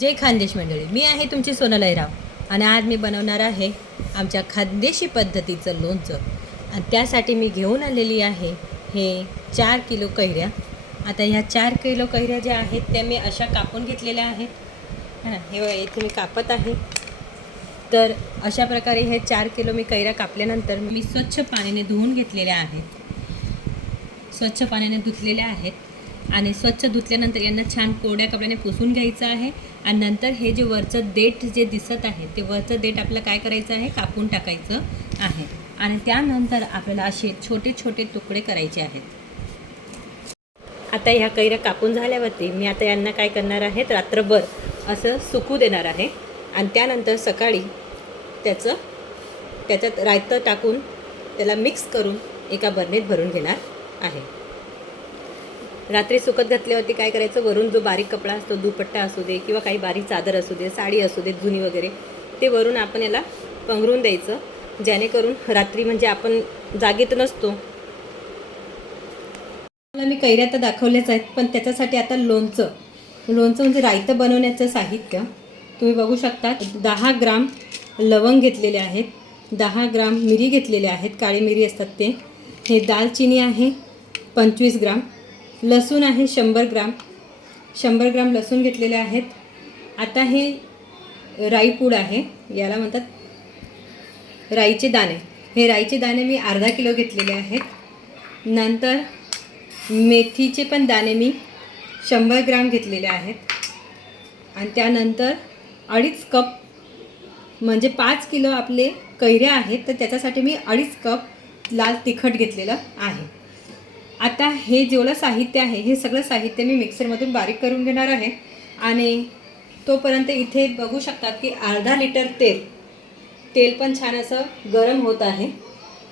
जय खानदेश मंडळी, मी आहे तुमची सोनल राव आणि आज मी बनवणार आहे आमच्या खानदेशी पद्धतीचं लोणचं. आणि त्यासाठी मी घेऊन आलेली आहे हे 4 किलो कैऱ्या. आता ह्या 4 किलो कैऱ्या ज्या आहेत त्या मी अशा कापून घेतलेल्या आहेत. हे बघा, इथे मी कापत आहे. तर अशा प्रकारे हे 4 किलो मी कैऱ्या कापल्यानंतर मी स्वच्छ पाण्याने धुवून घेतलेल्या आहेत. स्वच्छ पाण्याने धुतलेल्या आहेत आणि स्वच्छ धुतल्यानंतर यांना छान कोरड्या कपड्याने पुसून घ्यायचं आहे. आणि नंतर हे जे वरचं देठ जे दिसत आहे ते वरचं देठ आपल्याला काय करायचं आहे, कापून टाकायचं आहे. आणि त्यानंतर आपल्याला असे छोटे छोटे तुकडे करायचे आहेत. आता ह्या कैऱ्या कापून झाल्यावरती मी आता यांना काय करणार आहेत, रात्रभर असं सुकू देणार आहे. आणि त्यानंतर सकाळी त्याच्यात रायतं टाकून त्याला मिक्स करून एका बरणीत भरून घेणार आहे. रात्री सुकत घातल्यावरती काय करायचं, वरून जो बारीक कपडा असतो, दुपट्टा असू दे किंवा काही बारीक चादर असू दे, साडी असू दे जुनी वगैरे, ते वरून आपण याला पंघरून द्यायचं, जेणेकरून रात्री म्हणजे आपण जागेत नसतो. मला मी कैऱ्या तर दाखवल्याच आहेत, पण त्याच्यासाठी आता लोणचं म्हणजे रायतं बनवण्याचं साहित्य तुम्ही बघू शकता. 10 ग्राम लवंग घेतलेले आहेत, 10 ग्राम मिरी घेतलेले आहेत, काळी मिरी असतात ते. हे दालचिनी आहे 25 ग्राम, लसूण आहे 100 ग्राम लसूण घेतलेले आहेत. आता हे राईपूड आहे, याला म्हणतात राईचे दाणे. हे राईचे दाणे मी अर्धा किलो घेतलेले आहेत. नंतर मेथीचे पण दाणे मी 100 ग्राम घेतलेले आहेत. आणि त्यानंतर 2.5 कप म्हणजे 5 किलो आपले कैऱ्या आहेत, तर त्याच्यासाठी मी 2.5 कप लाल तिखट घेतलेलं आहे. आता हे जेवढं साहित्य आहे हे सगळं साहित्य मी मिक्सरमधून बारीक करून घेणार आहे. आणि तोपर्यंत इथे बघू शकतात की अर्धा लिटर तेल पण छान असं गरम होत आहे.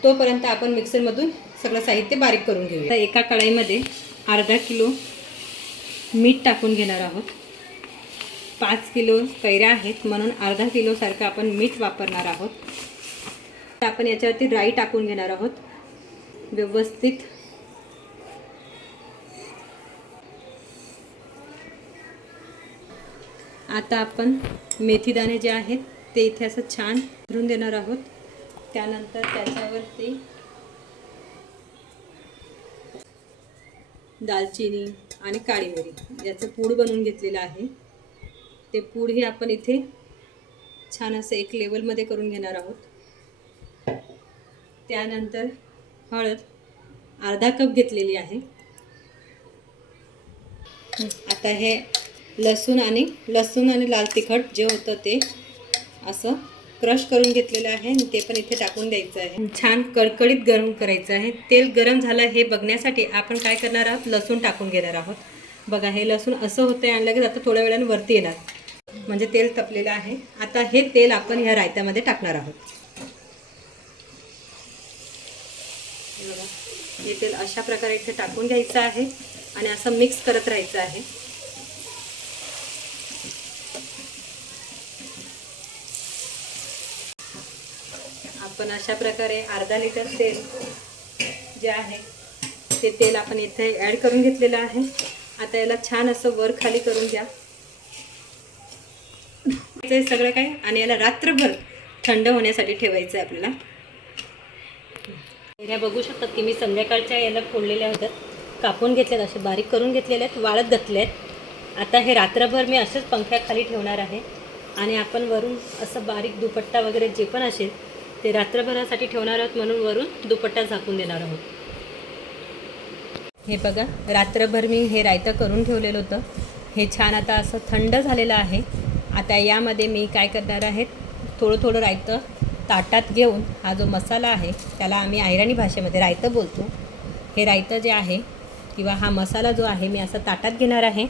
तोपर्यंत आपण मिक्सरमधून सगळं साहित्य बारीक करून घेऊया. आता एका कढईमध्ये अर्धा किलो मीठ टाकून घेणार आहोत. 5 किलो कैऱ्या आहेत म्हणून अर्धा किलोसारखं आपण मीठ वापरणार आहोत. तर आपण याच्यावरती राई टाकून घेणार आहोत व्यवस्थित. आता आपण मेथीदाणे जे आहेत ते इथे असं छान भरून देणार आहोत. त्यानंतर त्याच्यावरती दालचिनी आणि काळी मिरी याचं पूड बनवून घेतलेलं आहे. ते पूड हे आपण इथे छान असं एक लेवलमध्ये करून घेणार आहोत. त्यानंतर हळद अर्धा कप घेतलेली आहे. आता हे लसूण आणि लाल तिखट जे होतं ते असं क्रश करून घेतलेलं आहे आणि ते पण इथे टाकून द्यायचं आहे. छान कडकडीत गरम करायचं आहे. तेल गरम झालं हे बघण्यासाठी आपण काय करणार आहोत, लसूण टाकून घेणार आहोत. बघा, हे लसूण असं होतं आणि लगेच आता थोड्या वेळाने वरती येणार, म्हणजे तेल तपलेलं आहे. आता हे तेल आपण ह्या रायत्यामध्ये टाकणार आहोत. बघा, हे तेल अशा प्रकारे इथे टाकून घ्यायचं आहे आणि असं मिक्स करत राहायचं आहे. आपण अशा प्रकारे अर्धा लिटर तेल जे आहे ते तेल आपण इथे ॲड करून घेतलेलं आहे. आता याला छान असं वर खाली करून घ्या ते सगळं काय. आणि याला रात्रभर थंड होण्यासाठी ठेवायचं आहे आपल्याला. कैऱ्या बघू शकतात की मी संध्याकाळच्या याला फोडलेल्या होत्या, कापून घेतल्यात, असे बारीक करून घेतलेल्या आहेत, वाळत घातले आहेत. आता हे रात्रभर मी असेच पंख्याखाली ठेवणार आहे. आणि आपण वरून असं बारीक दुपट्टा वगैरे जे पण असेल ते रात्रभरासाठी ठेवणार आहोत, म्हणून वरून दुपट्टा झाकून देणार आहोत. हे बघा, रात्रभर मी हे रायतं करून ठेवलेलं होतं. हे छान आता असं थंड झालेलं आहे. आता यामध्ये मी काय करणार आहे, थोडं रायतं ताटात घेऊन हा जो मसाला आहे त्याला आम्ही अहिराणी भाषेमध्ये रायतं बोलतो. हे रायतं जे आहे किंवा हा मसाला जो आहे मी असं ताटात घेणार आहे.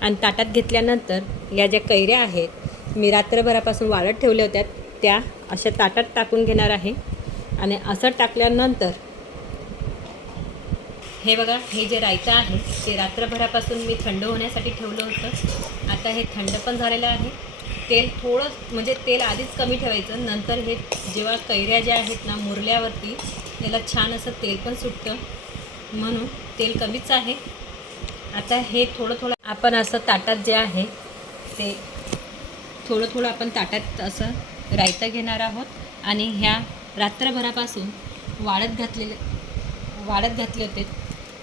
आणि ताटात घेतल्यानंतर या ज्या कैऱ्या आहेत मी रात्रभरापासून वाळत ठेवल्या होत्या त्या अशा ताटात टाकून घेणार आहे. आणि असं टाकल्यानंतर हे बघा, हे जे रायतं आहे ते रात्रभरापासून मी थंड होण्यासाठी ठेवलं होतं. आता हे थंड पण झालेलं आहे. तेल थोडं म्हणजे तेल आधीच कमी ठेवायचं, नंतर हे जेव्हा कैऱ्या ज्या आहेत ना मुरल्यावरती याला छान असं तेल पण सुटतं, म्हणून तेल कमीच आहे. आता हे थोडं आपण असं ताटात जे आहे ते थोडं थोडं आपण ताटात असं रायतं घेणार आहोत आणि ह्या रात्रभरापासून वाळत घातले होते,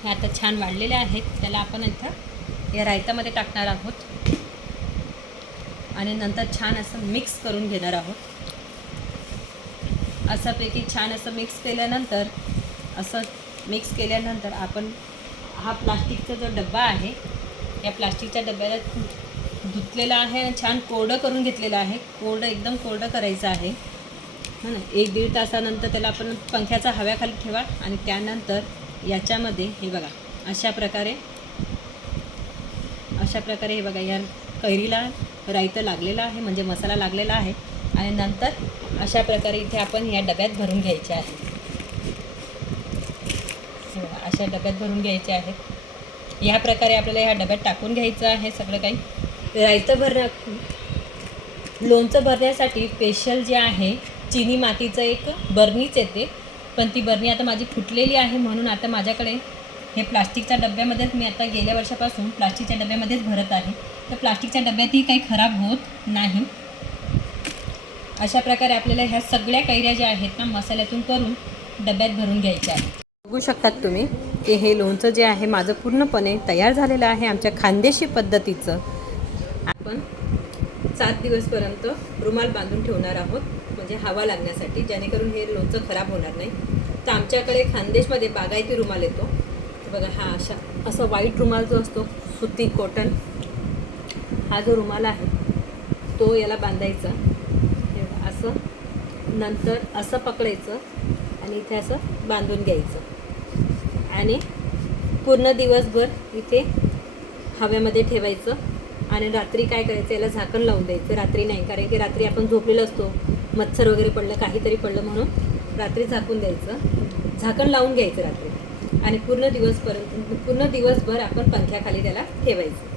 हे आता छान वाळलेले आहेत. त्याला आपण इथं या रायतामध्ये टाकणार आहोत आणि नंतर छान असं मिक्स करून घेणार आहोत. असापैकी छान असं मिक्स केल्यानंतर आपण हा प्लास्टिकचा जो डब्बा आहे, या प्लास्टिकच्या डब्याला धुतलेला आहे आणि छान कोरडं करून घेतलेलं आहे. एकदम कोरडं करायचं आहे ना. 1-1.5 तासानंतर त्याला आपण पंख्याचा हव्याखाली ठेवा आणि त्यानंतर याच्यामध्ये हे बघा अशा प्रकारे हे बघा या कैरीला रायतं लागलेलं आहे, म्हणजे मसाला लागलेला आहे. आणि नंतर अशा प्रकारे इथे आपण या डब्यात भरून घ्यायचे आहे. हे बघा अशा डब्यात भरून घ्यायचे आहेत. ह्या प्रकारे आपल्याला ह्या डब्यात टाकून घ्यायचं आहे सगळं काही. लोणचं भरण्यासाठी स्पेशल जे आहे चिनी मातीचं एक बरणीच येते, पण ती बरणी आता माझी फुटलेली आहे, म्हणून आता माझ्याकडे हे प्लास्टिकच्या डब्यामध्येच मी आता गेल्या वर्षापासून प्लास्टिकच्या डब्यामध्येच भरत आहे. तर प्लास्टिकच्या डब्यातही काही खराब होत नाही. अशा प्रकारे आपल्याला ह्या सगळ्या कैऱ्या ज्या आहेत ना मसाल्यातून करून डब्यात भरून घ्यायच्या आहेत. बघू शकतात तुम्ही की हे लोणचं जे आहे माझं पूर्णपणे तयार झालेलं आहे आमच्या खानदेशी पद्धतीचं. आपण 7 दिवसपर्यंत रुमाल बांधून ठेवणार आहोत, म्हणजे हवा लागण्यासाठी, जेणेकरून हे लोणचं खराब होणार नाही. तर आमच्याकडे खानदेशमध्ये बागायती रुमाल येतो बघा. हा असा व्हाईट रुमाल जो असतो, सुती कॉटन, हा जो रुमाल आहे तो याला बांधायचा. हे असं नंतर असं पकडायचं आणि इथे असं बांधून घ्यायचं आणि पूर्ण दिवसभर इथे हवेमध्ये ठेवायचं. आणि रात्री काय करायचं, याला झाकण लावून द्यायचं. रात्री नाही, कारण की रात्री आपण झोपलेलो असतो, मच्छर वगैरे पडलं, काहीतरी पडलं म्हणून रात्री झाकून द्यायचं, झाकण लावून घ्यायचं रात्री. आणि पूर्ण दिवसभर आपण पंख्याखाली त्याला ठेवायचं.